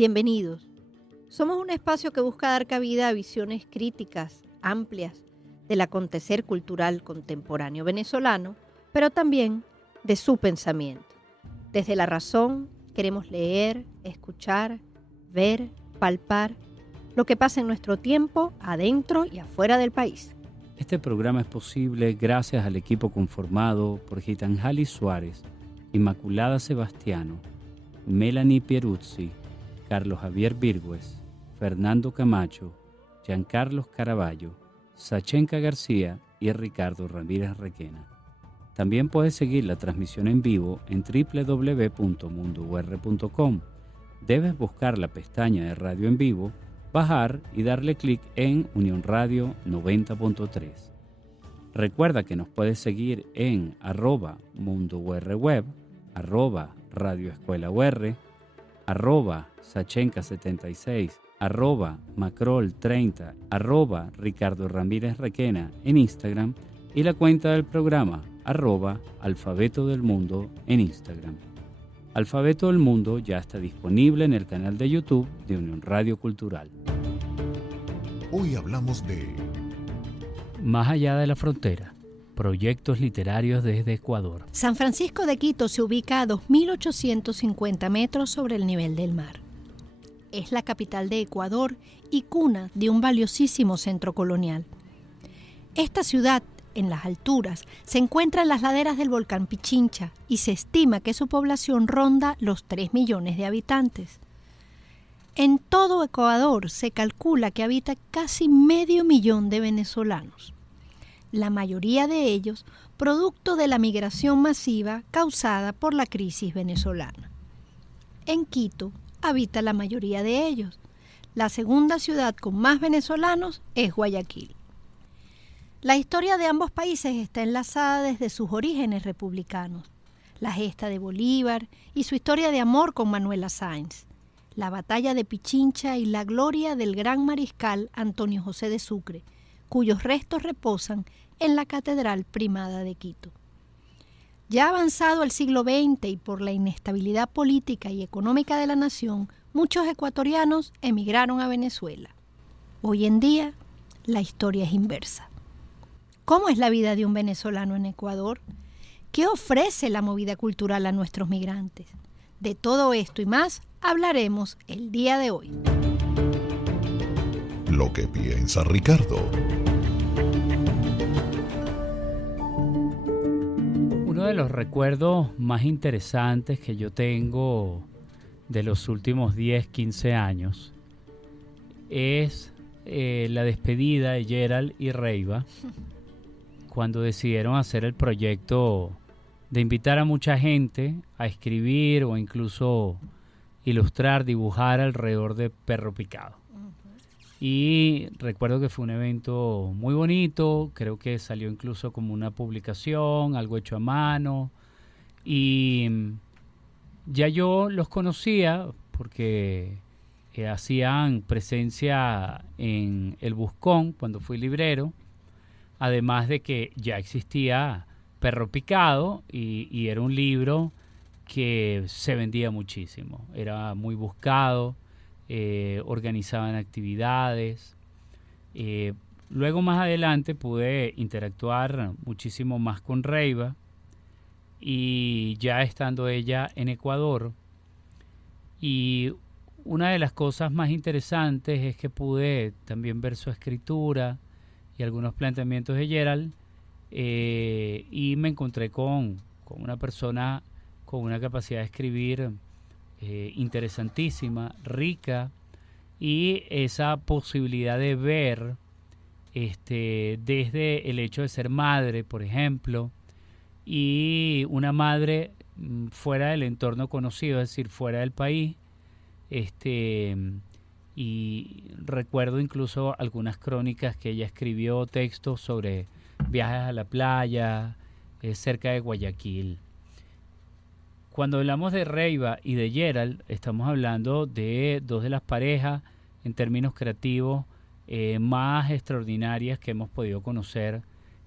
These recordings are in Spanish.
Bienvenidos. Somos un espacio que busca dar cabida a visiones críticas, amplias, del acontecer cultural contemporáneo venezolano, pero también de su pensamiento. Desde la razón queremos leer, escuchar, ver, palpar lo que pasa en nuestro tiempo adentro y afuera del país. Este programa es posible gracias al equipo conformado por Gitanjali Suárez, Inmaculada Sebastiano, Melanie Pieruzzi, Carlos Javier Virgües, Fernando Camacho, Giancarlos Caraballo, Sachenka García y Ricardo Ramírez Requena. También puedes seguir la transmisión en vivo en www.mundour.com. Debes buscar la pestaña de Radio en Vivo, bajar y darle clic en Unión Radio 90.3. Recuerda que nos puedes seguir en @MundoURWeb, @RadioEscuelaUR, @Sachenka76, @Macrol30, @Ricardo Ramírez Requena en Instagram y la cuenta del programa @Alfabeto del Mundo en Instagram. Alfabeto del Mundo ya está disponible en el canal de YouTube de Unión Radio Cultural. Hoy hablamos de Más allá de la frontera, proyectos literarios desde Ecuador. San Francisco de Quito se ubica a 2.850 metros sobre el nivel del mar. Es la capital de Ecuador y cuna de un valiosísimo centro colonial. Esta ciudad, en las alturas, se encuentra en las laderas del volcán Pichincha y se estima que su población ronda los 3 millones de habitantes. En todo Ecuador se calcula que habita casi 500.000 de venezolanos, la mayoría de ellos producto de la migración masiva causada por la crisis venezolana. En Quito habita la mayoría de ellos. La segunda ciudad con más venezolanos es Guayaquil. La historia de ambos países está enlazada desde sus orígenes republicanos, la gesta de Bolívar y su historia de amor con Manuela Sáenz, la batalla de Pichincha y la gloria del gran mariscal Antonio José de Sucre, cuyos restos reposan en la Catedral Primada de Quito. Ya avanzado el siglo XX y por la inestabilidad política y económica de la nación, muchos ecuatorianos emigraron a Venezuela. Hoy en día, la historia es inversa. ¿Cómo es la vida de un venezolano en Ecuador? ¿Qué ofrece la movida cultural a nuestros migrantes? De todo esto y más hablaremos el día de hoy. Lo que piensa Ricardo. Uno de los recuerdos más interesantes que yo tengo de los últimos 10, 15 años es la despedida de Gerald y Reiva cuando decidieron hacer el proyecto de invitar a mucha gente a escribir o incluso ilustrar, dibujar alrededor de Perro Picado. Y recuerdo que fue un evento muy bonito, creo que salió incluso como una publicación, algo hecho a mano. Y ya yo los conocía porque hacían presencia en El Buscón cuando fui librero, además de que ya existía Perro Picado y era un libro que se vendía muchísimo, era muy buscado. Organizaban actividades. Luego más adelante pude interactuar muchísimo más con Reiva y ya estando ella en Ecuador. Y una de las cosas más interesantes es que pude también ver su escritura y algunos planteamientos de Gerald y me encontré con una persona con una capacidad de escribir interesantísima, rica, y esa posibilidad de ver desde el hecho de ser madre, por ejemplo, y una madre fuera del entorno conocido, es decir, fuera del país, y recuerdo incluso algunas crónicas que ella escribió, textos sobre viajes a la playa, cerca de Guayaquil. Cuando hablamos de Reiva y de Gerald, estamos hablando de dos de las parejas en términos creativos más extraordinarias que hemos podido conocer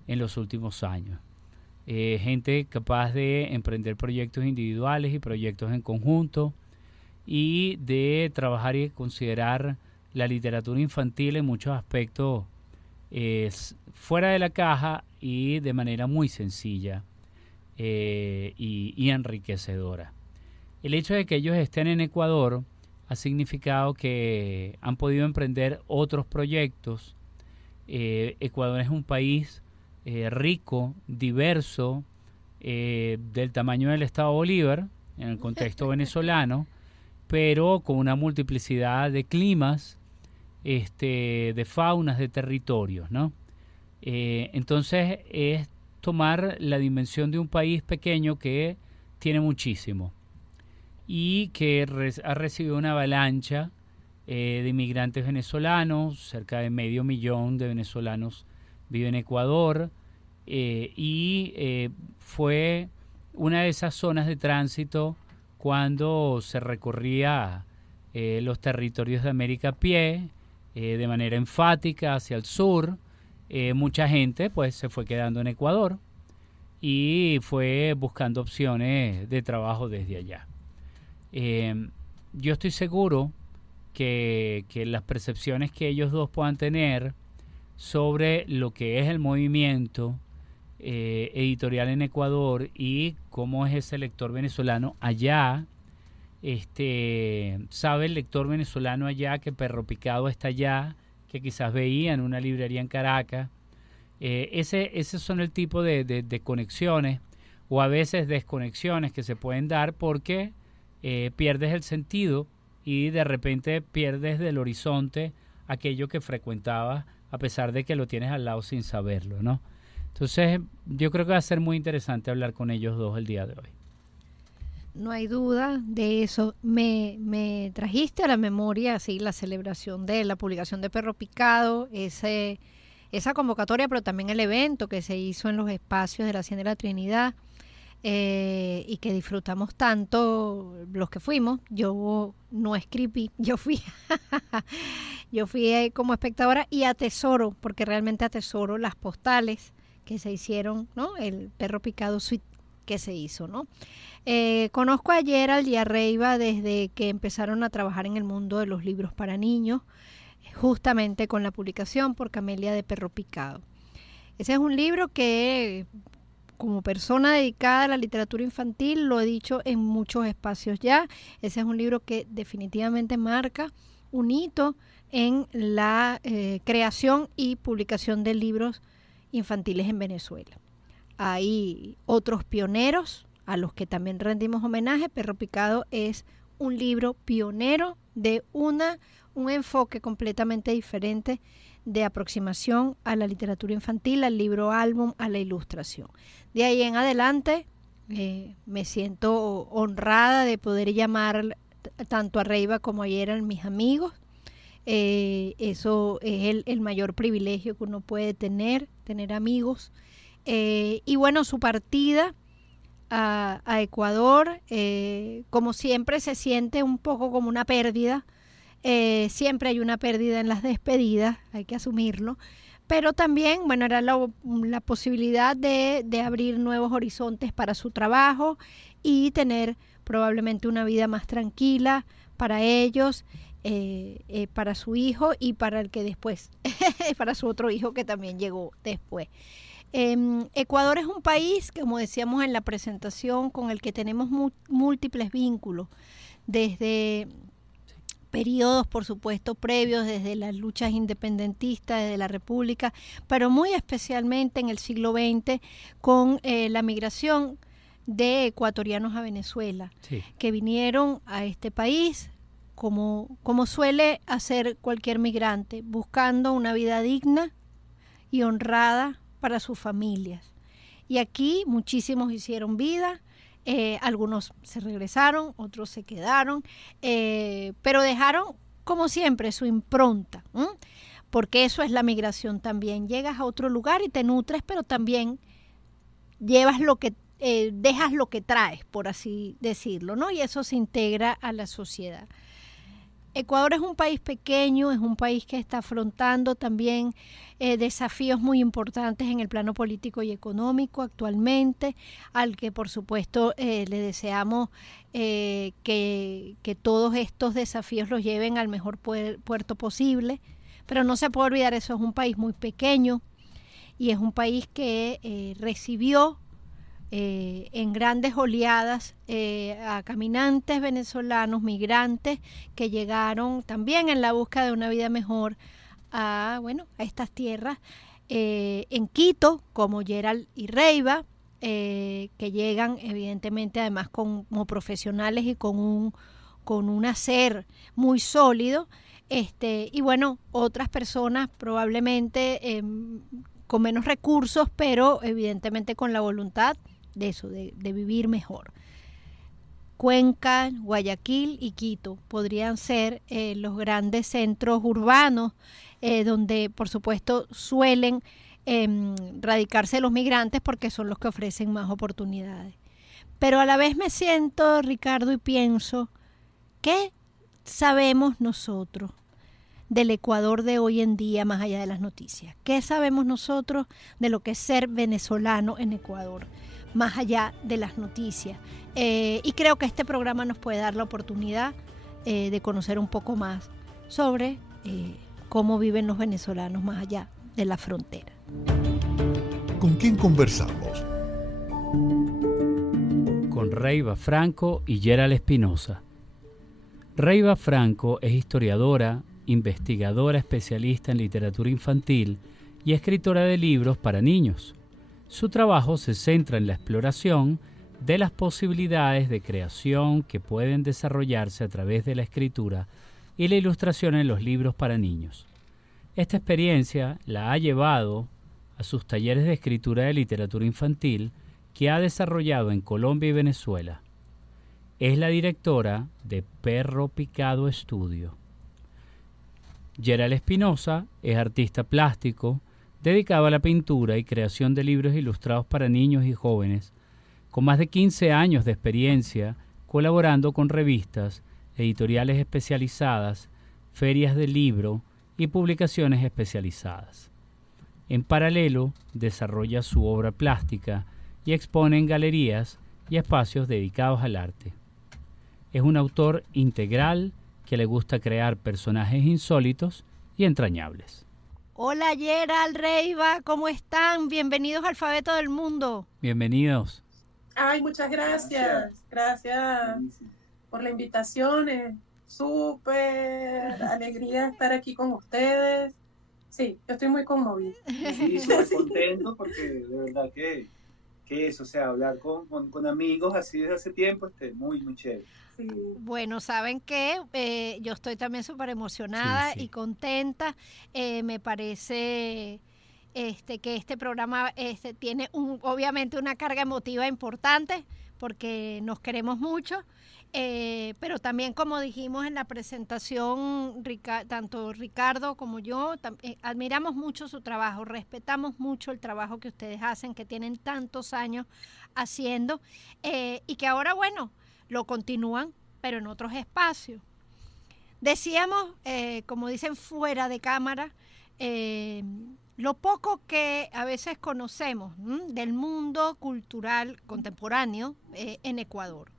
en los últimos años. Gente capaz de emprender proyectos individuales y proyectos en conjunto y de trabajar y considerar la literatura infantil en muchos aspectos fuera de la caja y de manera muy sencilla y enriquecedora. El hecho de que ellos estén en Ecuador ha significado que han podido emprender otros proyectos. Ecuador es un país rico, diverso, del tamaño del Estado Bolívar, en el contexto venezolano, pero con una multiplicidad de climas, de faunas, de territorios, ¿no? Entonces es tomar la dimensión de un país pequeño que tiene muchísimo y que ha recibido una avalancha de inmigrantes venezolanos. Cerca de 500,000 de venezolanos viven en Ecuador, y fue una de esas zonas de tránsito cuando se recorría los territorios de América a pie, de manera enfática hacia el sur. Mucha gente pues se fue quedando en Ecuador y fue buscando opciones de trabajo desde allá. Yo estoy seguro que las percepciones que ellos dos puedan tener sobre lo que es el movimiento editorial en Ecuador y cómo es ese lector venezolano allá, sabe el lector venezolano allá que Perro Picado está allá, que quizás veía en una librería en Caracas. Esos son el tipo de conexiones o a veces desconexiones que se pueden dar porque pierdes el sentido y de repente pierdes del horizonte aquello que frecuentabas a pesar de que lo tienes al lado sin saberlo, ¿no? Entonces yo creo que va a ser muy interesante hablar con ellos dos el día de hoy. No hay duda de eso. Me trajiste a la memoria así la celebración de la publicación de Perro Picado, esa convocatoria, pero también el evento que se hizo en los espacios de la Hacienda de la Trinidad, y que disfrutamos tanto los que fuimos. Yo no escribí, yo fui como espectadora y atesoro, porque realmente atesoro las postales que se hicieron, ¿no? El Perro Picado Suite que se hizo, ¿no? Conozco a Gerald y a Reiva desde que empezaron a trabajar en el mundo de los libros para niños, justamente con la publicación por Camelia de Perro Picado. Ese es un libro que, como persona dedicada a la literatura infantil, lo he dicho en muchos espacios ya, ese es un libro que definitivamente marca un hito en la creación y publicación de libros infantiles en Venezuela. Hay otros pioneros a los que también rendimos homenaje. Perro Picado es un libro pionero de un enfoque completamente diferente de aproximación a la literatura infantil, al libro álbum, a la ilustración. De ahí en adelante me siento honrada de poder llamar tanto a Reiva como a Gerald mis amigos. Eso es el mayor privilegio que uno puede tener amigos. Y bueno, su partida a Ecuador, como siempre, se siente un poco como una pérdida. Siempre hay una pérdida en las despedidas, hay que asumirlo, pero también, bueno, era la posibilidad de abrir nuevos horizontes para su trabajo y tener probablemente una vida más tranquila para ellos, para su hijo y para el que después, para su otro hijo que también llegó después. Ecuador es un país, como decíamos en la presentación, con el que tenemos múltiples vínculos, desde periodos, por supuesto, previos, desde las luchas independentistas, desde la República, pero muy especialmente en el siglo XX con la migración de ecuatorianos a Venezuela, sí, que vinieron a este país, como suele hacer cualquier migrante, buscando una vida digna y honrada para sus familias. Y aquí muchísimos hicieron vida. Algunos se regresaron, otros se quedaron, pero dejaron, como siempre, su impronta, porque eso es la migración también. Llegas a otro lugar y te nutres, pero también llevas dejas lo que traes, por así decirlo, ¿no? Y eso se integra a la sociedad. Ecuador es un país pequeño, es un país que está afrontando también desafíos muy importantes en el plano político y económico actualmente, al que por supuesto le deseamos que todos estos desafíos los lleven al mejor puerto posible, pero no se puede olvidar, eso es un país muy pequeño y es un país que recibió en grandes oleadas a caminantes venezolanos, migrantes que llegaron también en la búsqueda de una vida mejor a estas tierras, en Quito, como Gerald y Reiva, que llegan evidentemente además como profesionales y con un hacer muy sólido, y otras personas probablemente con menos recursos, pero evidentemente con la voluntad de eso, de vivir mejor. Cuenca, Guayaquil y Quito podrían ser los grandes centros urbanos donde por supuesto suelen radicarse los migrantes porque son los que ofrecen más oportunidades. Pero a la vez me siento, Ricardo, y pienso, ¿qué sabemos nosotros del Ecuador de hoy en día más allá de las noticias? ¿Qué sabemos nosotros de lo que es ser venezolano en Ecuador más allá de las noticias? Y creo que este programa nos puede dar la oportunidad de conocer un poco más sobre cómo viven los venezolanos más allá de la frontera. ¿Con quién conversamos? Con Reiva Franco y Gerald Espinosa. Reiva Franco es historiadora, investigadora especialista en literatura infantil y escritora de libros para niños. Su trabajo se centra en la exploración de las posibilidades de creación que pueden desarrollarse a través de la escritura y la ilustración en los libros para niños. Esta experiencia la ha llevado a sus talleres de escritura de literatura infantil que ha desarrollado en Colombia y Venezuela. Es la directora de Perro Picado Estudio. Gerald Espinosa es artista plástico dedicado a la pintura y creación de libros ilustrados para niños y jóvenes, con más de 15 años de experiencia colaborando con revistas, editoriales especializadas, ferias de libro y publicaciones especializadas. En paralelo, desarrolla su obra plástica y expone en galerías y espacios dedicados al arte. Es un autor integral que le gusta crear personajes insólitos y entrañables. Hola Gerald, Reiva, ¿cómo están? Bienvenidos a Alfabeto del Mundo. Bienvenidos. Ay, muchas gracias. Gracias por la invitación. Es súper alegría estar aquí con ustedes. Sí, yo estoy muy conmovida. Sí, súper contento porque de verdad que eso, o sea, hablar con amigos así desde hace tiempo, muy, muy chévere. Sí. Bueno, saben que yo estoy también súper emocionada y contenta. Me parece que este programa tiene obviamente una carga emotiva importante porque nos queremos mucho, pero también, como dijimos en la presentación, tanto Ricardo como yo admiramos mucho su trabajo, respetamos mucho el trabajo que ustedes hacen, que tienen tantos años haciendo, y que ahora, lo continúan, pero en otros espacios. Decíamos, como dicen fuera de cámara, lo poco que a veces conocemos del mundo cultural contemporáneo en Ecuador.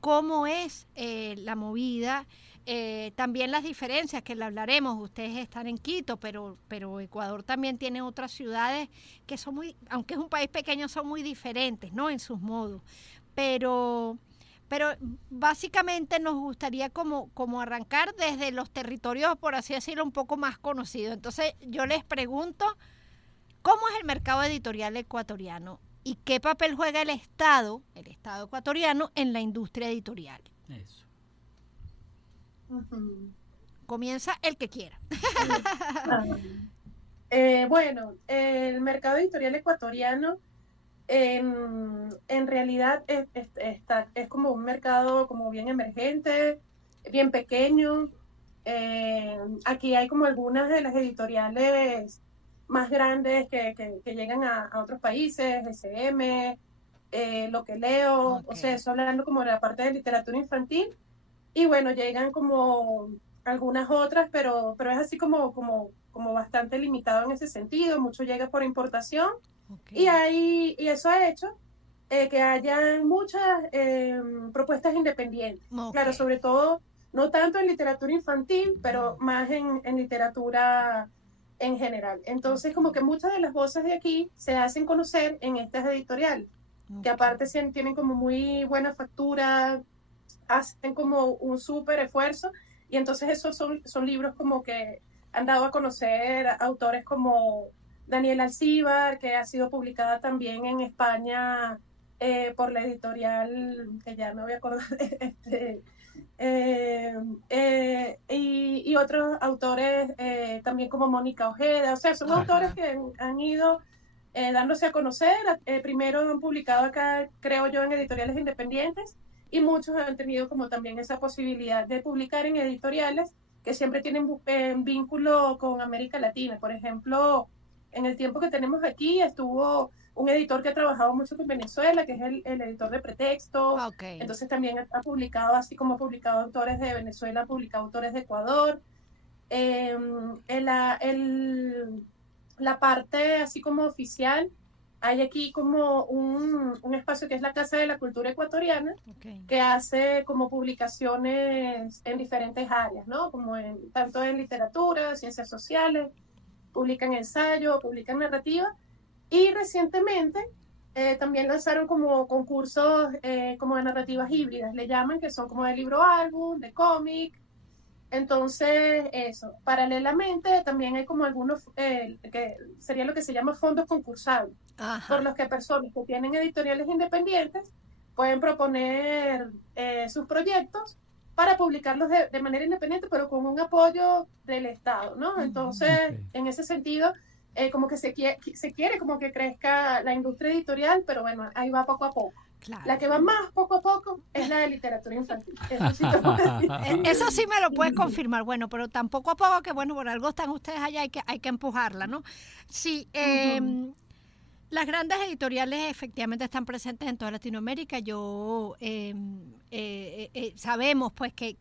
Cómo es la movida, también las diferencias, que le hablaremos. Ustedes están en Quito, pero Ecuador también tiene otras ciudades que son aunque es un país pequeño, son muy diferentes, ¿no?, en sus modos. Pero básicamente nos gustaría como arrancar desde los territorios, por así decirlo, un poco más conocidos. Entonces yo les pregunto, ¿cómo es el mercado editorial ecuatoriano y qué papel juega el Estado ecuatoriano en la industria editorial? Eso. Comienza el que quiera. Bueno, el mercado editorial ecuatoriano en realidad es como un mercado como bien emergente, bien pequeño. Aquí hay como algunas de las editoriales más grandes que llegan a otros países, SM, Lo que Leo, okay. O sea, eso hablando como de la parte de literatura infantil. Y bueno, llegan como algunas otras, pero es así como bastante limitado en ese sentido, mucho llega por importación, Okay. y eso ha hecho que haya muchas propuestas independientes. Okay. Claro, sobre todo, no tanto en literatura infantil, pero más en literatura en general. Entonces, como que muchas de las voces de aquí se hacen conocer en estas editoriales, que aparte tienen como muy buena factura, hacen como un súper esfuerzo, y entonces esos son libros como que han dado a conocer autores como Daniela Alcíbar, que ha sido publicada también en España por la editorial, que ya me voy a acordar, y otros autores también como Mónica Ojeda. O sea, son autores que han ido dándose a conocer. Primero han publicado acá, creo yo, en editoriales independientes, y muchos han tenido como también esa posibilidad de publicar en editoriales que siempre tienen vínculo con América Latina. Por ejemplo, en el tiempo que tenemos aquí estuvo un editor que ha trabajado mucho con Venezuela, que es el editor de Pretextos. Okay. Entonces también ha publicado, así como ha publicado autores de Venezuela, ha publicado autores de Ecuador. La parte así como oficial, hay aquí como un espacio que es la Casa de la Cultura Ecuatoriana, okay, que hace como publicaciones en diferentes áreas, ¿no? Como tanto en literatura, ciencias sociales, publican ensayo, publican narrativa, y recientemente también lanzaron como concursos como de narrativas híbridas, le llaman, que son como de libro álbum, de cómic. Entonces, eso. Paralelamente, también hay como algunos, que sería lo que se llama fondos concursables, por los que personas que tienen editoriales independientes pueden proponer sus proyectos para publicarlos de manera independiente, pero con un apoyo del Estado, ¿no? Entonces, en ese sentido, como que se quiere como que crezca la industria editorial, pero bueno, ahí va poco a poco. Claro. La que va más poco a poco es la de literatura infantil. Eso sí me lo puedes confirmar. Bueno, pero tan poco a poco que, bueno, por algo están ustedes allá, hay que empujarla, ¿no? Sí, las grandes editoriales efectivamente están presentes en toda Latinoamérica. Yo sabemos pues que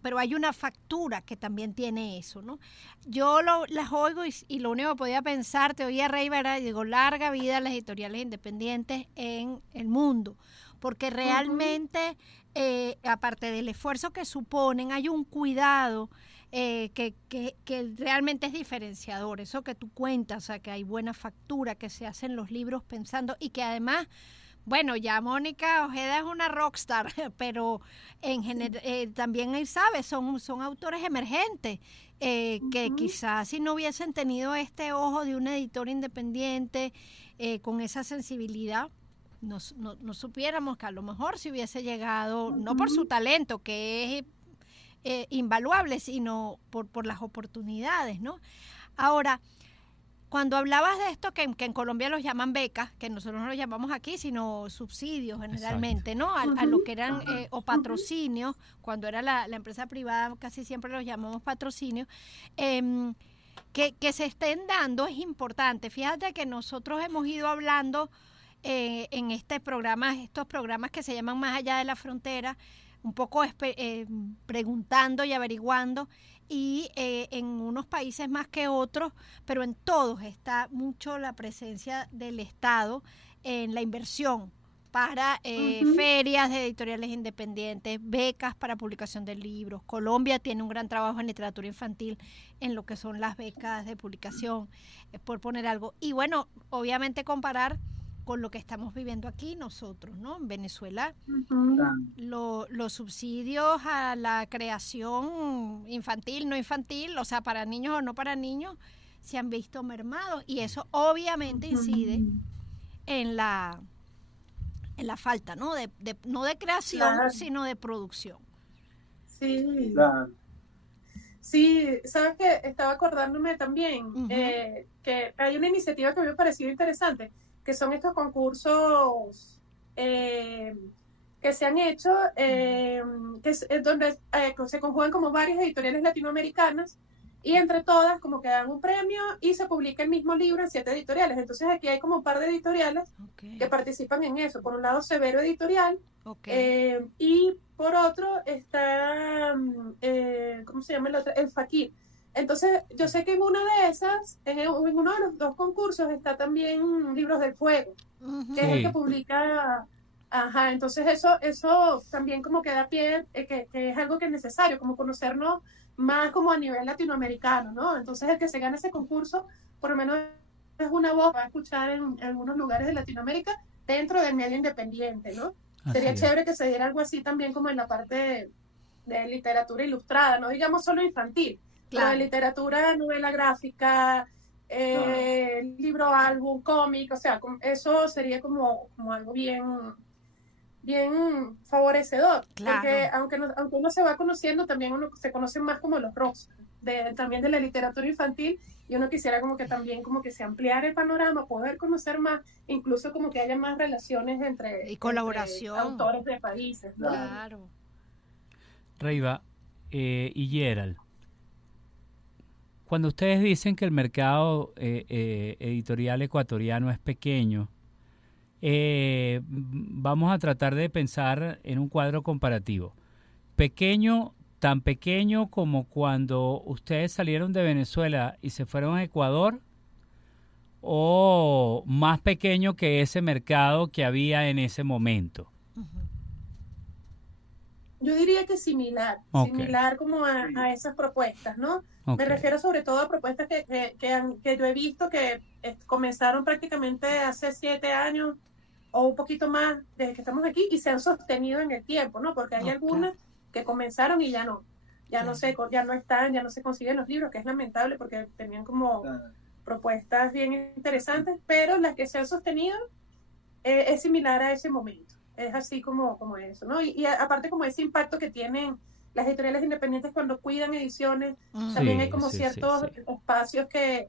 pero hay una factura que también tiene eso, ¿no? Yo las oigo y lo único que podía pensar, te oía Rey, ¿verdad? Y digo, larga vida a las editoriales independientes en el mundo, porque realmente, aparte del esfuerzo que suponen, hay un cuidado que realmente es diferenciador, eso que tú cuentas, o sea, que hay buena factura, que se hacen los libros pensando, y que además, bueno, ya Mónica Ojeda es una rockstar, pero en general también, ¿sabes? Son autores emergentes, que quizás si no hubiesen tenido este ojo de un editor independiente con esa sensibilidad, no supiéramos que a lo mejor si hubiese llegado, no por su talento, que es invaluable, sino por las oportunidades, ¿no? Ahora, cuando hablabas de esto, que en Colombia los llaman becas, que nosotros no los llamamos aquí, sino subsidios generalmente, exacto, ¿no? A lo que eran o patrocinios, cuando era la empresa privada casi siempre los llamamos patrocinios, que se estén dando es importante. Fíjate que nosotros hemos ido hablando en estos programas que se llaman Más allá de la frontera, un poco preguntando y averiguando, y en unos países más que otros, pero en todos está mucho la presencia del Estado en la inversión para ferias de editoriales independientes, becas para publicación de libros. Colombia tiene un gran trabajo en literatura infantil en lo que son las becas de publicación, por poner algo. Y bueno, obviamente comparar con lo que estamos viviendo aquí nosotros, ¿no? En Venezuela, los subsidios a la creación infantil, no infantil, o sea, para niños o no para niños, se han visto mermados, y eso obviamente incide en la falta, ¿no? No de creación, sino de producción. Sí. Claro. Sí, sabes que estaba acordándome también que hay una iniciativa que me ha parecido interesante, que son estos concursos que se han hecho, donde se conjugan como varias editoriales latinoamericanas y entre todas como que dan un premio y se publica el mismo libro en 7 editoriales. Entonces aquí hay como un par de editoriales que participan en eso. Por un lado, Severo Editorial, y por otro está, ¿cómo se llama el otro? El Fakir. Entonces, yo sé que en una de esas, en uno de los 2 concursos, está también Libros del Fuego, que es el que publica. Ajá, entonces eso también como que da pie, que es algo que es necesario, como conocernos más como a nivel latinoamericano, ¿no? Entonces el que se gane ese concurso, por lo menos es una voz que va a escuchar en algunos lugares de Latinoamérica dentro del medio independiente, ¿no? Sería chévere que se diera algo así también como en la parte de literatura ilustrada, no digamos solo infantil, pero de literatura, novela gráfica, libro, álbum, cómic, o sea, eso sería como algo bien favorecedor, porque aunque uno se va conociendo, también uno se conoce más como los rostros también de la literatura infantil, y uno quisiera como que también como que se ampliara el panorama, poder conocer más, incluso como que haya más relaciones entre colaboración entre autores de países, ¿no? Claro. Reiva y Gerald, cuando ustedes dicen que el mercado editorial ecuatoriano es pequeño, vamos a tratar de pensar en un cuadro comparativo. Pequeño, tan pequeño como cuando ustedes salieron de Venezuela y se fueron a Ecuador, o más pequeño que ese mercado que había en ese momento. Yo diría que similar como a esas propuestas, ¿no? Me refiero sobre todo a propuestas que yo he visto que comenzaron prácticamente hace 7 años o un poquito más desde que estamos aquí y se han sostenido en el tiempo, ¿no? Porque hay algunas que comenzaron y ya no están, ya no se consiguen los libros, que es lamentable porque tenían como propuestas bien interesantes, pero las que se han sostenido es similar a ese momento. Es así como eso, ¿no? Y aparte como ese impacto que tienen las editoriales independientes cuando cuidan ediciones, también hay como ciertos espacios que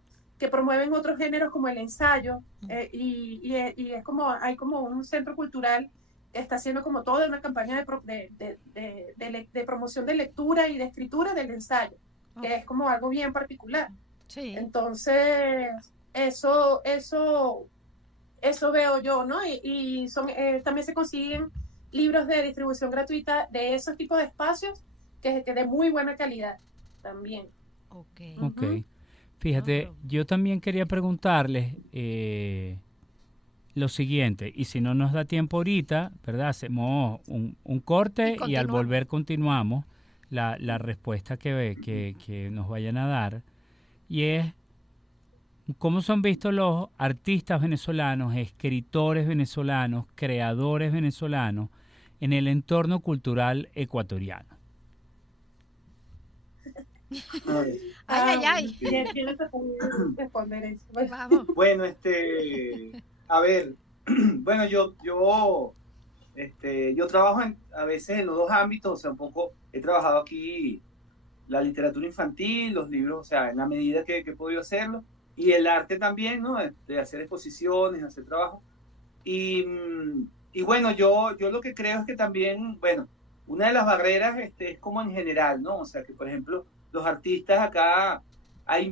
promueven otros géneros como el ensayo, y es como, hay como un centro cultural que está haciendo como toda una campaña de promoción de lectura y de escritura del ensayo, que es como algo bien particular. Entonces, eso veo yo, ¿no? Y también se consiguen libros de distribución gratuita de esos tipos de espacios que de muy buena calidad también. Fíjate, yo también quería preguntarles lo siguiente, y si no nos da tiempo ahorita, ¿verdad? Hacemos un corte y al volver continuamos la respuesta que nos vayan a dar, y es ¿cómo son vistos los artistas venezolanos, escritores venezolanos, creadores venezolanos en el entorno cultural ecuatoriano? Ay. ¿Quién te puede responder eso? Vamos. Bueno, a ver, bueno, yo trabajo a veces en los 2 ámbitos, o sea, un poco he trabajado aquí la literatura infantil, los libros, o sea, en la medida que he podido hacerlo, y el arte también, ¿no? De hacer exposiciones, hacer trabajo. Y bueno, yo lo que creo es que también, bueno, una de las barreras es como en general, ¿no? O sea, que por ejemplo, los artistas acá, hay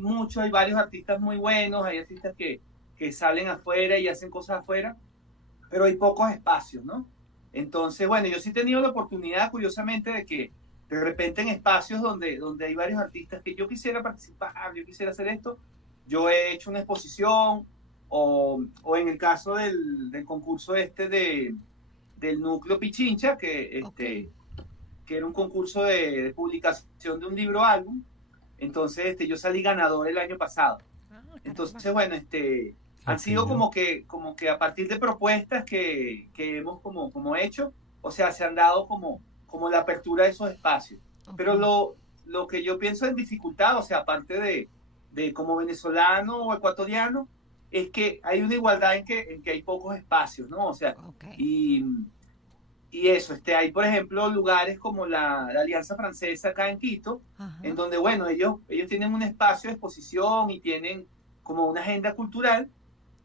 varios artistas muy buenos, hay artistas que salen afuera y hacen cosas afuera, pero hay pocos espacios, ¿no? Entonces, bueno, yo sí he tenido la oportunidad, curiosamente, de que de repente en espacios donde hay varios artistas que yo quisiera participar, yo quisiera hacer esto, yo he hecho una exposición, o en el caso del concurso del Núcleo Pichincha, que era un concurso de publicación de un libro álbum. Entonces yo salí ganador el año pasado. Entonces, bueno, han sido como que a partir de propuestas que hemos como hecho, o sea, se han dado como la apertura de esos espacios. Pero lo que yo pienso en dificultad, o sea, aparte de como venezolano o ecuatoriano, es que hay una igualdad en que hay pocos espacios, ¿no? O sea, y eso, hay, por ejemplo, lugares como la Alianza Francesa acá en Quito, en donde, bueno, ellos tienen un espacio de exposición y tienen como una agenda cultural,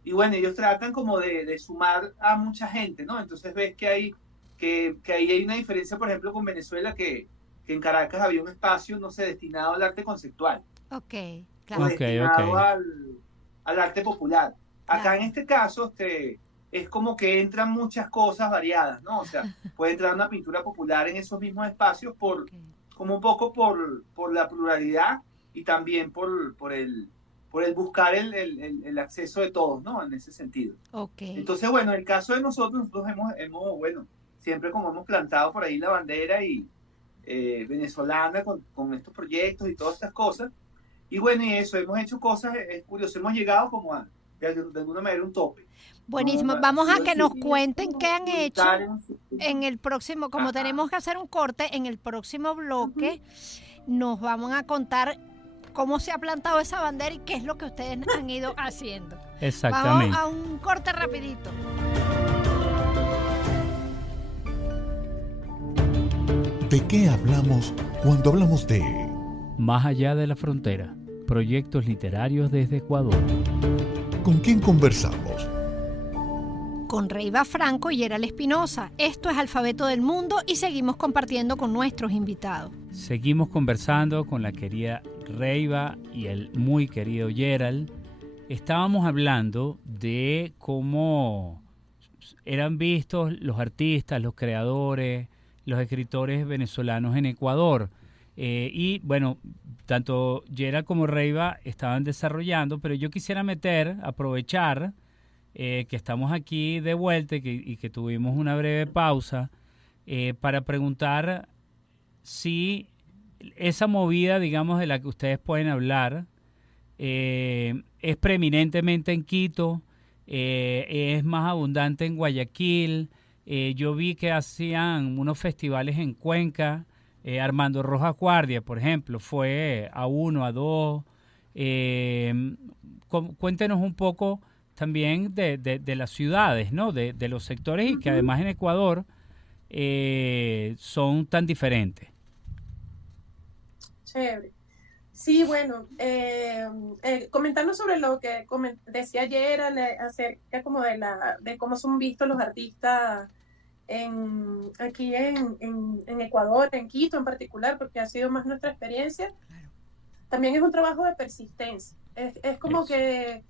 y bueno, ellos tratan como de sumar a mucha gente, ¿no? Entonces ves que ahí hay una diferencia, por ejemplo, con Venezuela, que en Caracas había un espacio, no sé, destinado al arte conceptual. Ok, o claro. Ok, destinado ok. al arte popular. Acá Claro. en este caso, es como que entran muchas cosas variadas, ¿no? O sea, puede entrar una pintura popular en esos mismos espacios Ok. como un poco por la pluralidad y también por el buscar el acceso de todos, ¿no? En ese sentido. Ok. Entonces, bueno, en el caso de nosotros bueno, siempre como hemos plantado por ahí la bandera y venezolana con estos proyectos y todas estas cosas. Y bueno, y eso, hemos hecho cosas, es curioso, hemos llegado como de alguna manera, un tope. No, Buenísimo. ha Vamos a sido que nos difícil cuenten qué han publicar hecho en un en el próximo, como Ajá. tenemos que hacer un corte, en el próximo Ujú. bloque nos vamos a contar cómo se ha plantado esa bandera y qué es lo que ustedes han ido haciendo. Vamos a Exactamente. un corte rapidito. ¿De qué hablamos cuando hablamos de Más allá de la frontera, proyectos literarios desde Ecuador. con quién conversamos? Con Reiva Franco y Yeral Espinosa. Esto es Alfabeto del Mundo y seguimos compartiendo con nuestros invitados. Seguimos conversando con la querida Reiva y el muy querido Gerald. Estábamos hablando de cómo eran vistos los artistas, los creadores, los escritores venezolanos en Ecuador. Y bueno, tanto Gerald como Reiva estaban desarrollando, pero yo quisiera aprovechar que estamos aquí de vuelta y que tuvimos una breve pausa para preguntar si esa movida, digamos, de la que ustedes pueden hablar, es preeminentemente en Quito, es más abundante en Guayaquil. Yo vi que hacían unos festivales en Cuenca. Armando Rojas Guardia, por ejemplo, fue a uno, a dos. Cuéntenos un poco también de las ciudades, ¿no? De los sectores y que Ujú. además en Ecuador son tan diferentes. Chévere. Sí, bueno, comentando sobre lo que decía ayer acerca como de cómo son vistos los artistas aquí en Ecuador, en Quito en particular, porque ha sido más nuestra experiencia, también es un trabajo de persistencia. Es como Eso. que,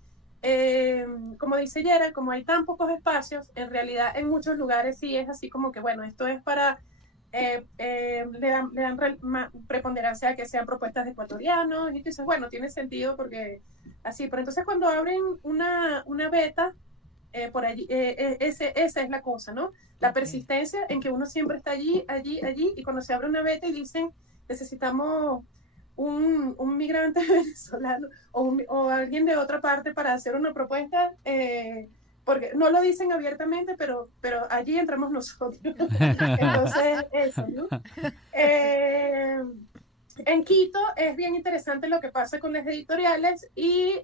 como dice Yera, como hay tan pocos espacios, en realidad en muchos lugares sí es así como que, bueno, esto es para le dan preponderancia a que sean propuestas de ecuatorianos, y tú dices, bueno, tiene sentido porque así, pero entonces cuando abren una beta, por allí, esa es la cosa, ¿no? La persistencia en que uno siempre está allí, allí, allí, y cuando se abre una beta y dicen, necesitamos un migrante venezolano o alguien de otra parte para hacer una propuesta, porque no lo dicen abiertamente, pero allí entramos nosotros. Entonces, eso, ¿no? En Quito es bien interesante lo que pasa con las editoriales y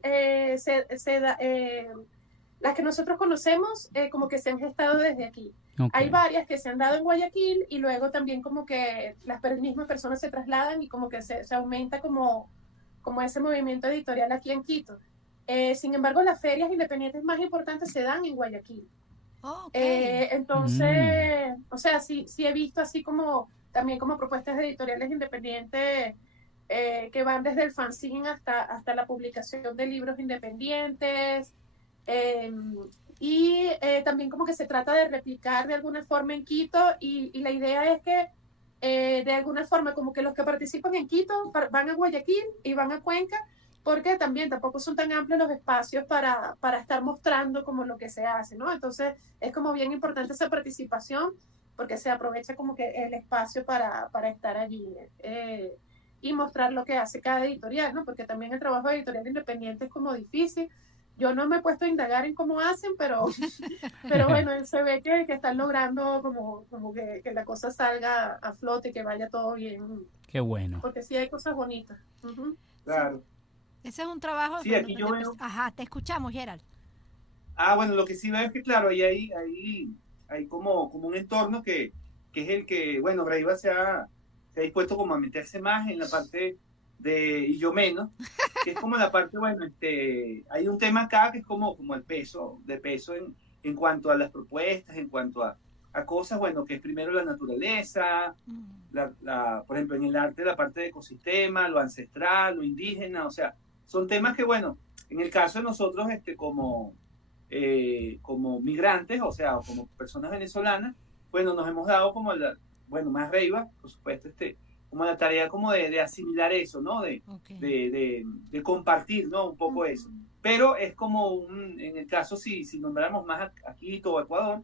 las que nosotros conocemos como que se han gestado desde aquí. Hay Okay. varias que se han dado en Guayaquil y luego también como que las mismas personas se trasladan y como que se aumenta como ese movimiento editorial aquí en Quito. Sin embargo, las ferias independientes más importantes se dan en Guayaquil. Oh, ok. Entonces, o sea, sí he visto así como también como propuestas editoriales independientes que van desde el fanzine hasta la publicación de libros independientes. Eh, también como que se trata de replicar de alguna forma en Quito y la idea es que de alguna forma como que los que participan en Quito van a Guayaquil y van a Cuenca, porque también tampoco son tan amplios los espacios para estar mostrando como lo que se hace, ¿no? Entonces es como bien importante esa participación porque se aprovecha como que el espacio para estar allí y mostrar lo que hace cada editorial, ¿no? Porque también el trabajo de editorial independiente es como difícil. Yo no me he puesto a indagar en cómo hacen, pero bueno, se ve que están logrando como que la cosa salga a flote, que vaya todo bien, Qué bueno. porque sí hay cosas bonitas. Uh-huh. Claro. Ese es un trabajo. Sí, aquí yo veo. Ajá, te escuchamos, Gerald. Bueno, lo que sí veo es que, claro, hay como un entorno que es el que, bueno, Braiva se ha dispuesto como a meterse más en la parte y yo menos, que es como la parte, bueno, hay un tema acá que es como el peso en cuanto a las propuestas, en cuanto a a cosas, bueno, que es primero la naturaleza, por ejemplo, en el arte la parte de ecosistema, lo ancestral, lo indígena, o sea, son temas que, bueno, en el caso de nosotros, como migrantes, o sea, como personas venezolanas, bueno, nos hemos dado como bueno, más Reiva, por supuesto, como la tarea como de asimilar eso, ¿no? Okay. De compartir, ¿no? Un poco eso. Pero es como en el caso, si nombramos más a Quito o Ecuador,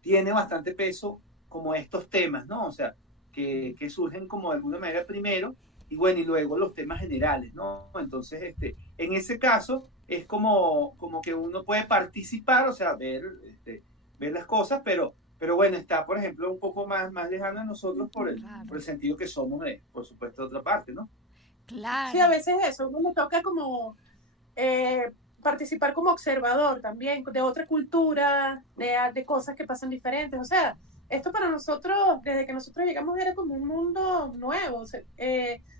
tiene bastante peso como estos temas, ¿no? O sea, que surgen como de alguna manera primero, y bueno, y luego los temas generales, ¿no? Entonces, en ese caso, es como que uno puede participar, o sea, ver las cosas, pero bueno, está, por ejemplo, un poco más lejano a nosotros por el sentido que somos, por supuesto, de otra parte, ¿no? Claro. Sí, a veces eso, uno toca como participar como observador también, de otra cultura, de cosas que pasan diferentes. O sea, esto para nosotros, desde que nosotros llegamos, era como un mundo nuevo. O sea,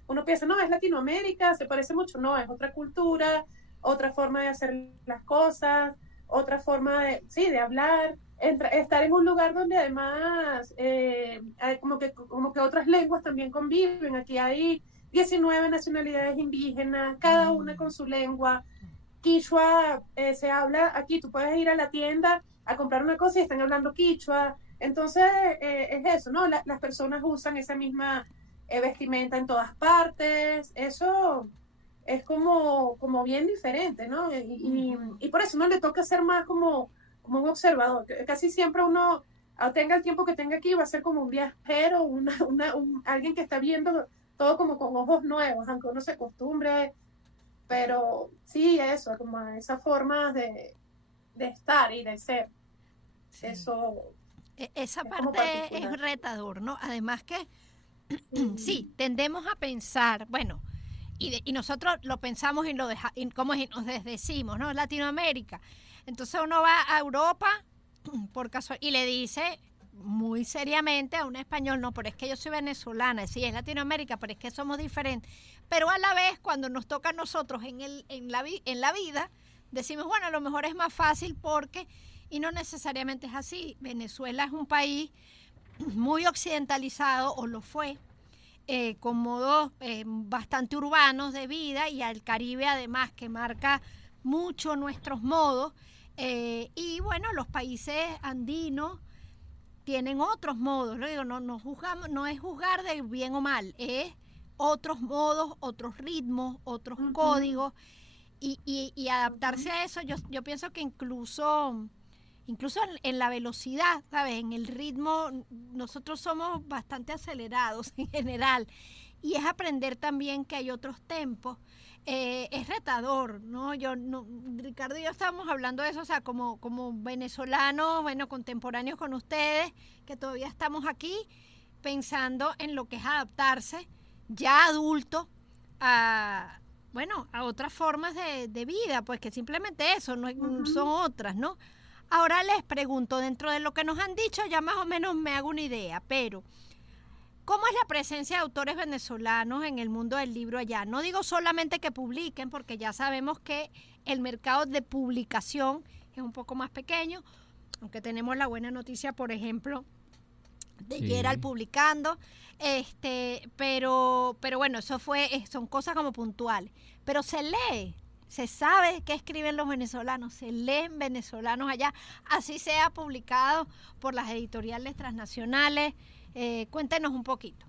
uno piensa, no, es Latinoamérica, se parece mucho, no, es otra cultura, otra forma de hacer las cosas, otra forma de hablar, estar en un lugar donde además hay como que otras lenguas también conviven. Aquí hay 19 nacionalidades indígenas, cada una con su lengua. Quichua se habla aquí, tú puedes ir a la tienda a comprar una cosa y están hablando quichua. Entonces es eso, ¿no? Las personas usan esa misma vestimenta en todas partes. Eso es como bien diferente, ¿no? Y por eso no le toca ser más como un observador. Casi siempre uno, tenga el tiempo que tenga aquí, va a ser como un viajero, alguien que está viendo todo como con ojos nuevos, aunque uno se acostumbre. Pero sí, eso, como esa forma de estar y de ser. Sí. Eso. Esa parte es retador, ¿no? Además que sí, tendemos a pensar, bueno, y nosotros lo pensamos y nos desdecimos, ¿no? Latinoamérica. Entonces uno va a Europa por casualidad y le dice muy seriamente a un español, no, pero es que yo soy venezolana, sí, es Latinoamérica, pero es que somos diferentes. Pero a la vez, cuando nos toca a nosotros en la vida, decimos, bueno, a lo mejor es más fácil porque, y no necesariamente es así. Venezuela es un país muy occidentalizado, o lo fue, con modos bastante urbanos de vida, y al Caribe además, que marca mucho nuestros modos. Y bueno, los países andinos tienen otros modos, ¿no? Digo, no juzgamos, no es juzgar de bien o mal, es otros modos, otros ritmos, otros códigos, y adaptarse a eso. Yo pienso que incluso en la velocidad, ¿sabes? En el ritmo, nosotros somos bastante acelerados en general, y es aprender también que hay otros tempos. Es retador, ¿no? Ricardo y yo estábamos hablando de eso, o sea, como venezolanos, bueno, contemporáneos con ustedes, que todavía estamos aquí, pensando en lo que es adaptarse, ya adulto, a otras formas de vida, pues que simplemente eso, no son otras, ¿no? Ahora les pregunto, dentro de lo que nos han dicho, ya más o menos me hago una idea, pero ¿cómo es la presencia de autores venezolanos en el mundo del libro allá? No digo solamente que publiquen, porque ya sabemos que el mercado de publicación es un poco más pequeño, aunque tenemos la buena noticia, por ejemplo, de Gerald publicando, pero bueno, son cosas como puntuales. Pero se lee, se sabe qué escriben los venezolanos, se leen venezolanos allá, así sea publicado por las editoriales transnacionales. Cuéntenos un poquito.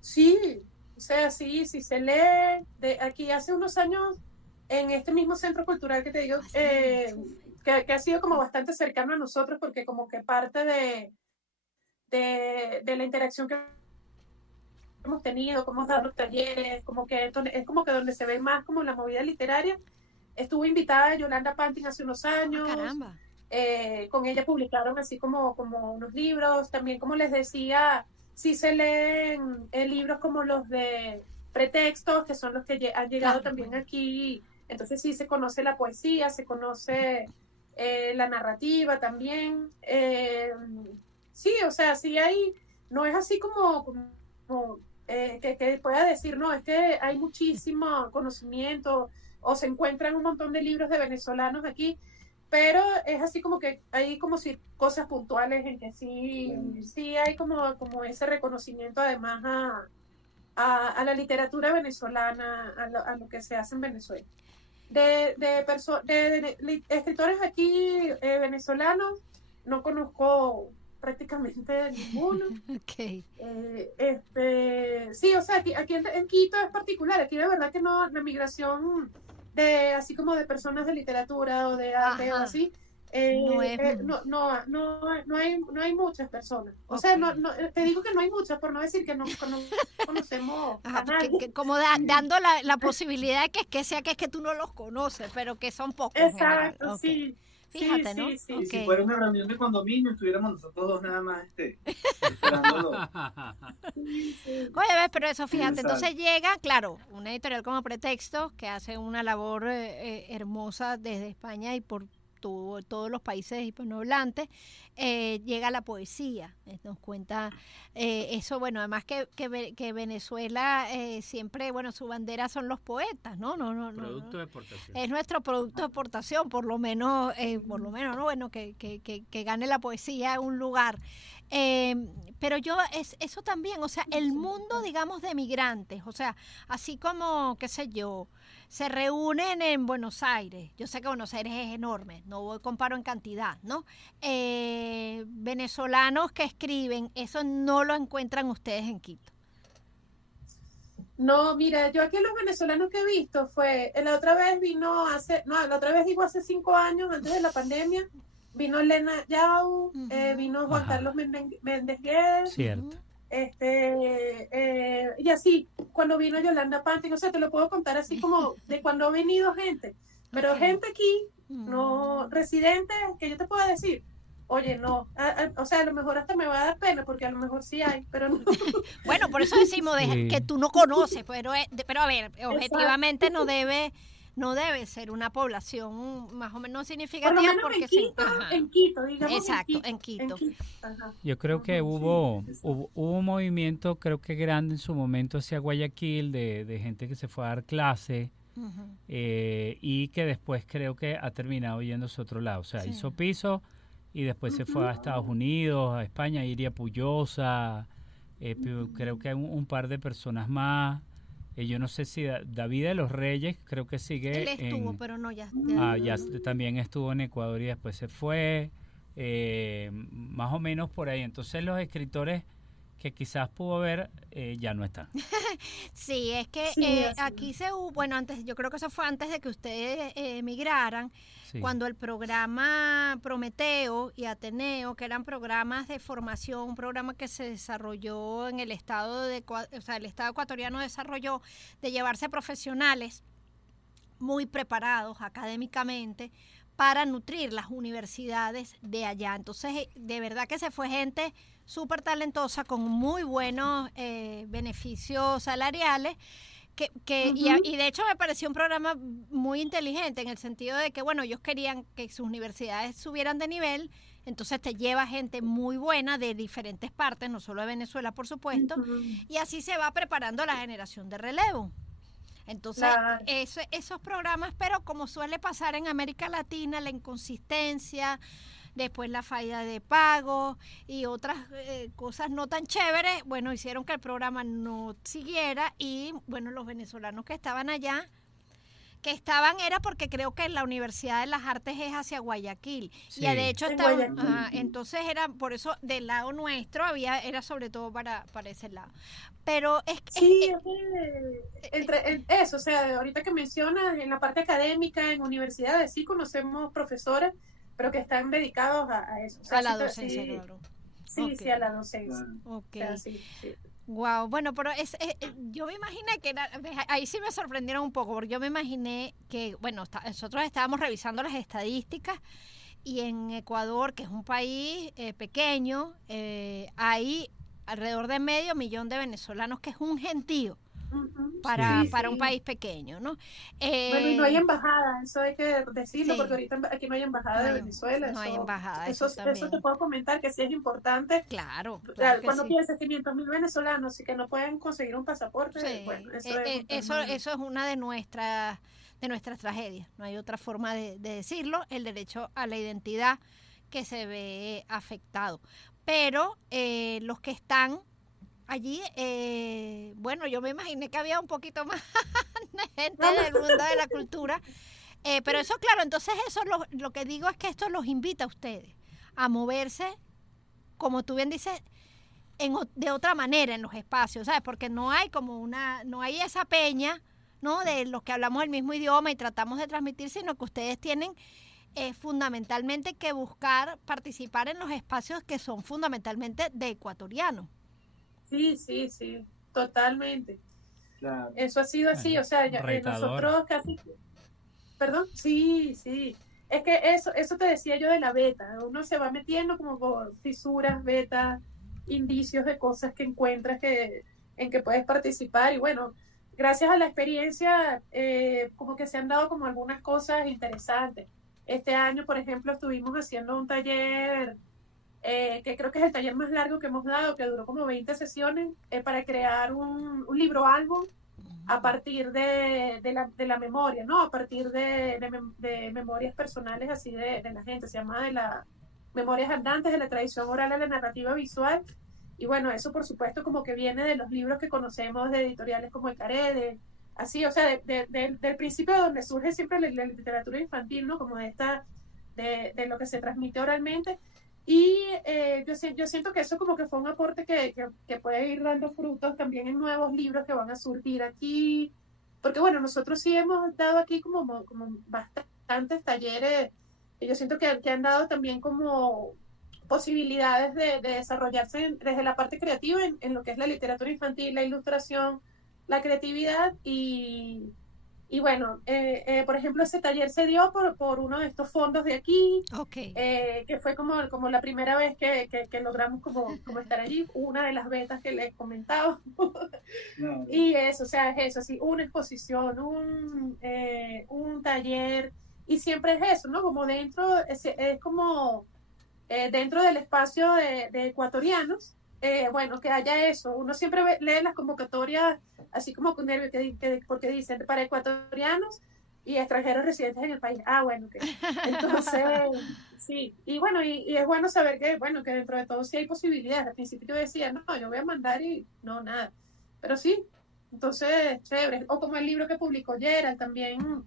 Sí, o sea, sí se lee. Aquí hace unos años, en este mismo centro cultural que te digo, que ha sido como bastante cercano a nosotros, porque como que parte de la interacción que hemos tenido, cómo dar los talleres, como que es como que donde se ve más como la movida literaria. Estuvo invitada Yolanda Pantin hace unos años. Caramba. Con ella publicaron así como unos libros. También, como les decía, sí se leen libros como los de pretextos, que son los que han llegado también aquí. Entonces sí se conoce la poesía, se conoce la narrativa también. Sí, o sea, sí hay, no es así como que pueda decir, no, es que hay muchísimo conocimiento, o se encuentran un montón de libros de venezolanos aquí, pero es así como que hay como si cosas puntuales en que sí hay como ese reconocimiento además a la literatura venezolana, a lo que se hace en Venezuela. De escritores aquí venezolanos, no conozco prácticamente ninguno. Okay. Sí, o sea, aquí en Quito es particular, aquí de verdad que no, la migración así como de personas de literatura o de arte o así, no hay muchas personas. O sea, te digo que no hay muchas, por no decir que no conocemos a nadie. Como dando la posibilidad de que es que tú no los conoces, pero que son pocos. Exacto, okay. Sí. Fíjate, ¿no? Sí. Okay. Y si fuera una reunión de condominio, estuviéramos nosotros dos nada más esperándolo. Oye, ves, pero eso, fíjate, entonces llega, claro, una editorial como Pretexto, que hace una labor hermosa desde España y por todos los países hispanohablantes, llega la poesía, nos cuenta eso, bueno, además que Venezuela siempre, bueno, su bandera son los poetas, ¿no? Producto de exportación. Es nuestro producto de exportación, por lo menos, ¿no? Bueno, que gane la poesía un lugar. Pero eso también, o sea, el mundo, digamos, de migrantes, o sea, así como, qué sé yo, se reúnen en Buenos Aires, yo sé que Buenos Aires es enorme, no comparo en cantidad, ¿no? Venezolanos que escriben, eso no lo encuentran ustedes en Quito. No, mira, yo aquí los venezolanos que he visto la otra vez digo hace 5 años, antes de la pandemia, vino Elena Yau, vino Juan Carlos Méndez Guedes. Cierto. Y así, cuando vino Yolanda Pantin, o sea, te lo puedo contar así como de cuando ha venido gente, pero gente aquí, no residentes, que yo te puedo decir, oye, no, o sea, a lo mejor hasta me va a dar pena, porque a lo mejor sí hay, pero no. Bueno, por eso decimos que tú no conoces, pero a ver, objetivamente no debe ser una población más o menos significativa. Por lo menos porque en Quito, digamos. Exacto, en Quito. Yo creo que hubo un movimiento, creo que grande en su momento hacia Guayaquil, de gente que se fue a dar clase y que después creo que ha terminado yéndose a otro lado. O sea, hizo piso y después se fue a Estados Unidos, a España, Iria Puyosa, creo que hay un par de personas más. Yo no sé si David de los Reyes, creo que sigue. Él estuvo, pero no, ya también estuvo en Ecuador y después se fue. Más o menos por ahí. Entonces los escritores que quizás pudo ver ya no están. Sí, es que aquí antes, yo creo que eso fue antes de que ustedes emigraran, cuando el programa Prometeo y Ateneo, que eran programas de formación, un programa que se desarrolló en el estado el estado ecuatoriano desarrolló de llevarse profesionales muy preparados académicamente para nutrir las universidades de allá. Entonces, de verdad que se fue gente súper talentosa con muy buenos beneficios salariales y de hecho me pareció un programa muy inteligente en el sentido de que, bueno, ellos querían que sus universidades subieran de nivel, entonces te lleva gente muy buena de diferentes partes, no solo de Venezuela, por supuesto, y así se va preparando la generación de relevo. Entonces, esos programas, pero como suele pasar en América Latina, la inconsistencia, después la falla de pago y otras cosas no tan chéveres, bueno, hicieron que el programa no siguiera y, bueno, los venezolanos que estaban allá, era porque creo que la Universidad de las Artes es hacia Guayaquil. Sí. Y de hecho entonces era por eso del lado nuestro era sobre todo para ese lado. Pero eso, o sea, ahorita que mencionas en la parte académica, en universidades sí conocemos profesores, pero que están dedicados a eso. O sea, a la docencia, claro. Sí, a la docencia. Okay. O sea, sí. Wow, bueno, pero yo me imaginé que ahí sí me sorprendieron un poco, porque yo me imaginé que, bueno, nosotros estábamos revisando las estadísticas y en Ecuador, que es un país pequeño, hay alrededor de 500,000 de venezolanos, que es un gentío para un país pequeño, ¿no? Bueno, y no hay embajada, eso hay que decirlo, porque ahorita aquí no hay embajada de Venezuela. No hay embajada, eso te puedo comentar que sí es importante. Claro cuando piensas 500,000 venezolanos y que no pueden conseguir un pasaporte, bueno, eso es una de de nuestras tragedias. No hay otra forma de decirlo, el derecho a la identidad que se ve afectado. Pero los que están allí, bueno, yo me imaginé que había un poquito más de gente del mundo de la cultura, pero eso, claro, entonces eso lo que digo es que esto los invita a ustedes a moverse, como tú bien dices, de otra manera en los espacios, ¿sabes? Porque no hay no hay esa peña, ¿no? De los que hablamos el mismo idioma y tratamos de transmitir, sino que ustedes tienen fundamentalmente que buscar participar en los espacios que son fundamentalmente de ecuatorianos. Sí, totalmente. Claro. Eso ha sido así, o sea, nosotros casi... Perdón, sí. Es que eso te decía yo de la beta. Uno se va metiendo como por fisuras, betas, indicios de cosas que encuentras en que puedes participar. Y bueno, gracias a la experiencia, como que se han dado como algunas cosas interesantes. Este año, por ejemplo, estuvimos haciendo un taller, que creo que es el taller más largo que hemos dado, que duró como 20 sesiones, para crear un libro álbum a partir de la memoria, ¿no? A partir de memorias personales así de la gente. Se llama de las memorias andantes de la tradición oral a la narrativa visual. Y bueno, eso por supuesto como que viene de los libros que conocemos de editoriales como El Caré, así, o sea, del principio donde surge siempre la literatura infantil, ¿no? Como de lo que se transmite oralmente. Y yo siento que eso como que fue un aporte que puede ir dando frutos también en nuevos libros que van a surgir aquí, porque bueno, nosotros sí hemos dado aquí como bastantes talleres, y yo siento que han dado también como posibilidades de desarrollarse desde la parte creativa en lo que es la literatura infantil, la ilustración, la creatividad y bueno, por ejemplo, ese taller se dio por uno de estos fondos de aquí, que fue como la primera vez que logramos como estar allí, una de las betas que les comentaba. No. Y eso, o sea, es eso, sí, una exposición, un taller, y siempre es eso, ¿no? Como dentro, es como dentro del espacio de ecuatorianos, bueno, que haya eso. Uno siempre lee las convocatorias así como con nervio, porque dicen para ecuatorianos y extranjeros residentes en el país. Bueno, okay. Entonces, sí. Y bueno, y es bueno saber que dentro de todo sí hay posibilidades. Al principio yo decía, no, yo voy a mandar y no, nada. Pero sí, entonces, chévere. O como el libro que publicó Gerald también.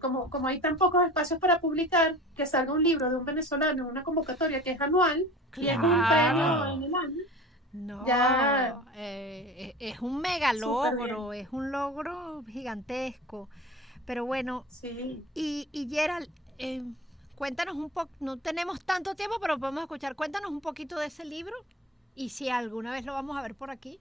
Como hay tan pocos espacios para publicar, que salga un libro de un venezolano en una convocatoria que es anual, claro, y es un premio en el año. No, ya, es un mega logro, es un logro gigantesco. Pero bueno, sí. Y Gerald, cuéntanos un poco, no tenemos tanto tiempo, pero podemos escuchar, cuéntanos un poquito de ese libro y si alguna vez lo vamos a ver por aquí.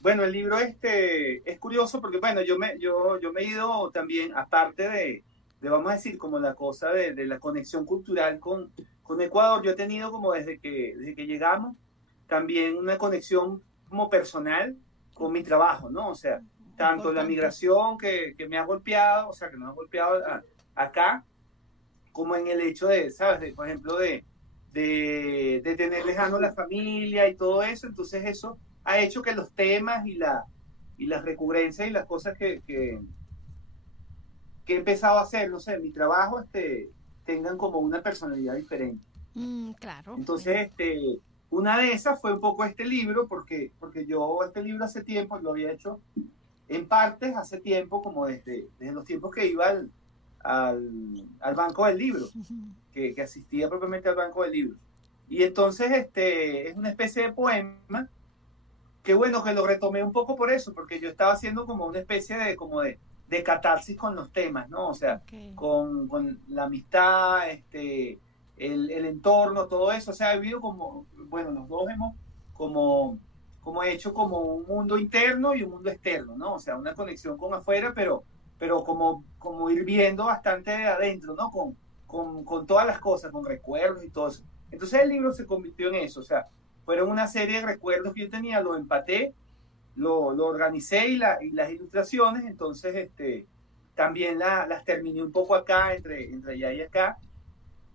Bueno, el libro es curioso porque, bueno, yo me he ido también, aparte de vamos a decir, como la cosa de la conexión cultural con Ecuador, yo he tenido como desde que llegamos, también una conexión como personal con mi trabajo, ¿no? O sea, tanto la migración que me ha golpeado, o sea, que nos ha golpeado acá, como en el hecho de, ¿sabes? Por ejemplo, de tener lejano la familia y todo eso. Entonces eso ha hecho que los temas y las recurrencias y las cosas que he empezado a hacer, no sé, mi trabajo, tengan como una personalidad diferente. Claro. Entonces, una de esas fue un poco este libro, porque yo este libro hace tiempo lo había hecho en partes hace tiempo, como desde los tiempos que iba al Banco del Libro, que asistía propiamente al Banco del Libro. Y entonces es una especie de poema que bueno, que lo retomé un poco por eso, porque yo estaba haciendo como una especie de catarsis con los temas, ¿no? O sea, con la amistad, el entorno, todo eso. O sea, he vivido como, bueno, los dos hemos como hecho como un mundo interno y un mundo externo, ¿no? O sea, una conexión con afuera, pero como ir viendo bastante de adentro, ¿no? Con todas las cosas, con recuerdos y todo eso. Entonces el libro se convirtió en eso, o sea, fueron una serie de recuerdos que yo tenía, lo empaté, lo organicé y las ilustraciones, entonces también las terminé un poco acá, entre allá y acá.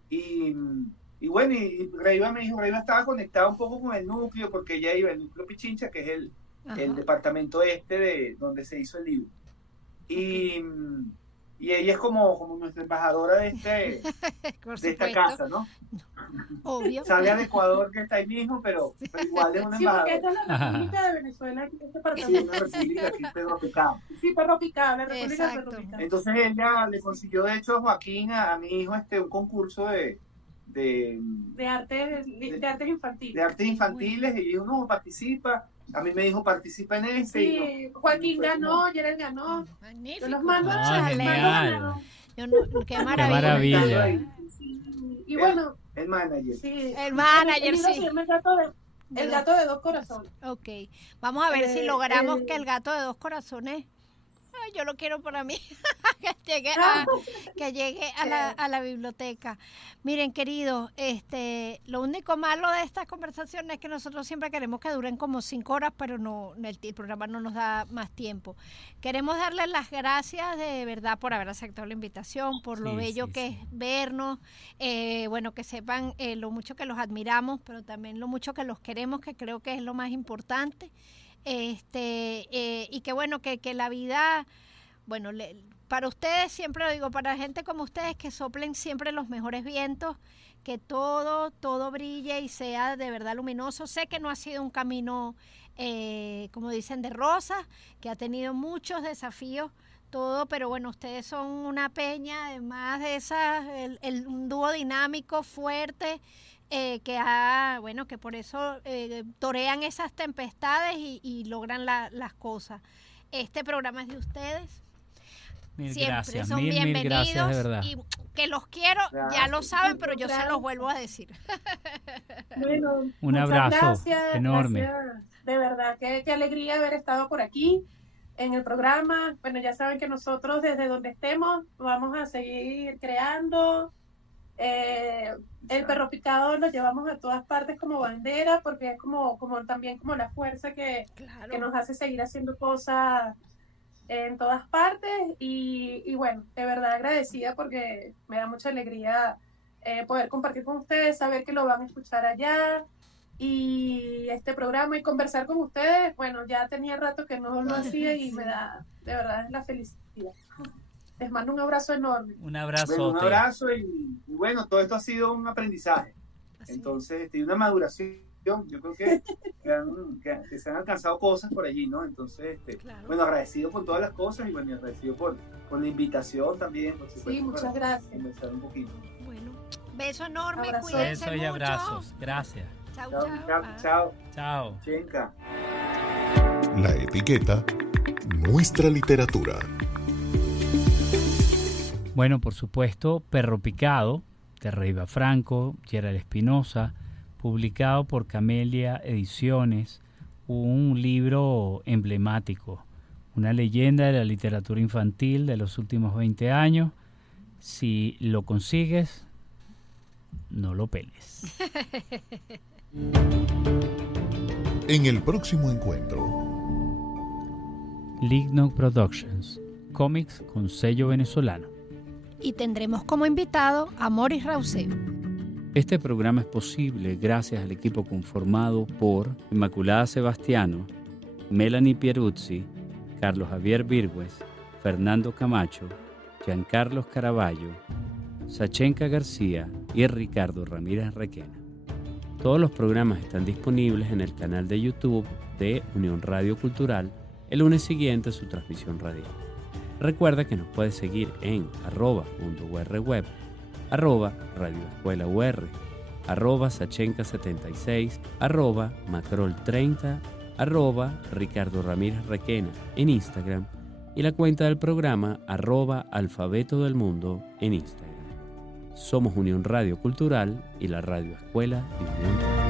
Y bueno, y Reiva me dijo, Reiva estaba conectada un poco con el núcleo, porque ella iba, el núcleo Pichincha, que es el departamento de donde se hizo el libro. Y ella es como nuestra embajadora de esta casa, ¿no? Obvio. Sale al Ecuador, que está ahí mismo, pero igual es una Sí, embajadora. porque esta es la República de Venezuela, aquí en este Sí, departamento. una república aquí, Pedro Picado. Sí, Perro Picado, la República de Exacto. Perro Picado. Entonces ella le consiguió, de hecho, a Joaquín, a mi hijo, un concurso de artes infantiles. de artes infantiles, y dijo, no, participa. A mí me dijo, participa en ese. Y Sí, Joaquín ganó, Gerald ganó. Magnífico. Yo los mando Ah, a genial. Qué Qué maravilla. maravilla. Sí. Y bueno, el manager. sí. El manager, El libro se sí. llama El gato de 2 corazones. Ok, vamos a ver si logramos el- que el gato de 2 corazones, ay, yo lo quiero para mí, que llegue a la biblioteca. Miren, queridos, lo único malo de estas conversaciones es que nosotros siempre queremos que duren como 5 horas, pero no, el programa no nos da más tiempo. Queremos darles las gracias de verdad por haber aceptado la invitación, por lo Sí, bello sí, que sí. es vernos, bueno, que sepan lo mucho que los admiramos, pero también lo mucho que los queremos, que creo que es lo más importante. Y que bueno, que la vida, bueno, para ustedes siempre lo digo, para gente como ustedes, que soplen siempre los mejores vientos, que todo brille y sea de verdad luminoso. Sé que no ha sido un camino, como dicen, de rosas, que ha tenido muchos desafíos, todo, pero bueno, ustedes son una peña, además de esas, un dúo dinámico, fuerte, que por eso torean esas tempestades y logran las cosas. Este programa es de ustedes. Mil Siempre gracias, son mil bienvenidos gracias, de verdad. y que los quiero, ya lo saben, pero yo se los vuelvo a decir. Bueno, Un muchas abrazo gracias, enorme. gracias. De verdad, qué alegría haber estado por aquí en el programa. Bueno, ya saben que nosotros desde donde estemos vamos a seguir creando. El Perro Picado lo llevamos a todas partes como bandera, porque es como también como la fuerza que nos hace seguir haciendo cosas en todas partes. Y bueno, de verdad agradecida, porque me da mucha alegría poder compartir con ustedes, saber que lo van a escuchar allá, y este programa y conversar con ustedes. Bueno, ya tenía rato que no lo hacía y me da de verdad la felicidad. Les mando un abrazo enorme. Un Bueno, abrazo. un abrazo y bueno, todo esto ha sido un aprendizaje. Así. Entonces, una maduración. Yo creo que se han alcanzado cosas por allí, ¿no? Entonces, Claro. bueno, agradecido por todas las cosas y bueno, agradecido por la invitación también, por supuesto. Sí, muchas para gracias. conversar un poquito. Bueno, beso enorme, Abrazo. cuídense Besos y mucho. abrazos. Gracias. Chau, Chao, chau. chao, Ah. chao. Chao. Chenka. La etiqueta Nuestra Literatura. Bueno, por supuesto, Perro Picado, de Reiva Franco, Gerald Espinosa, publicado por Camelia Ediciones, un libro emblemático, una leyenda de la literatura infantil de los últimos 20 años. Si lo consigues, no lo peles. En el próximo encuentro, Lignog Productions, cómics con sello venezolano. Y tendremos como invitado a Moris Rauseo. Este programa es posible gracias al equipo conformado por Inmaculada Sebastiano, Melanie Pieruzzi, Carlos Javier Virgües, Fernando Camacho, Giancarlos Caraballo, Sachenka García y Ricardo Ramírez Requena. Todos los programas están disponibles en el canal de YouTube de Unión Radio Cultural el lunes siguiente a su transmisión radial. Recuerda que nos puedes seguir en @mundourweb, @radioescuelaur, @sachenka76, @macrol30, Ricardo Ramírez Requena en Instagram y la cuenta del programa @alfabeto del mundo en Instagram. Somos Unión Radio Cultural y la Radio Escuela de Unión Radio.